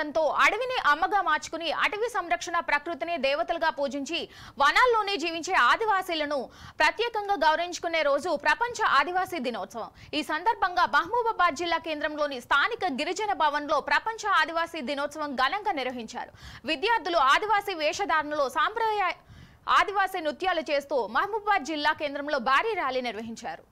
నినాదంతో అడవిని అమ్మగా మార్చుకుని అటవీ సంరక్షణ ప్రకృతిని దేవతలుగా పూజించి వనాల్లోనే జీవించే ఆదివాసీలను ప్రత్యేకంగా గౌరవించుకునే రోజు ప్రపంచ ఆదివాసీ దినోత్సవం. ఈ సందర్భంగా మహబూబాబాద్ జిల్లా కేంద్రంలోని స్థానిక గిరిజన భవన్లో ప్రపంచ ఆదివాసీ దినోత్సవం ఘనంగా నిర్వహించారు. విద్యార్థులు ఆదివాసీ వేషధారణలో సాంప్రదాయ ఆదివాసీ నృత్యాలు చేస్తూ మహబూబాబాద్ జిల్లా కేంద్రంలో భారీ ర్యాలీ నిర్వహించారు.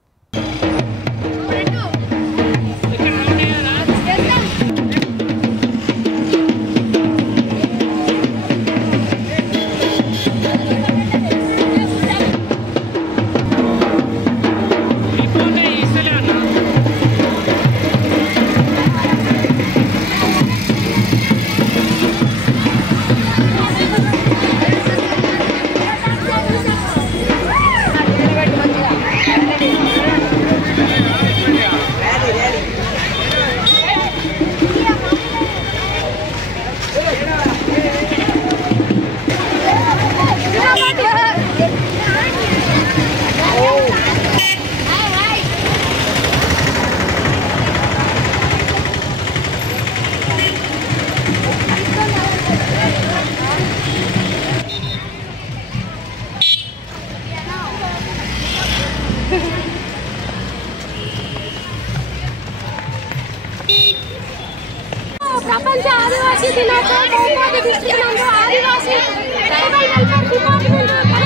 ప్రపంచ ఆదివాసీ దినోత్సవం ఆదివాసీ ట్రైబల్ వెల్ఫేర్ డిపార్ట్మెంట్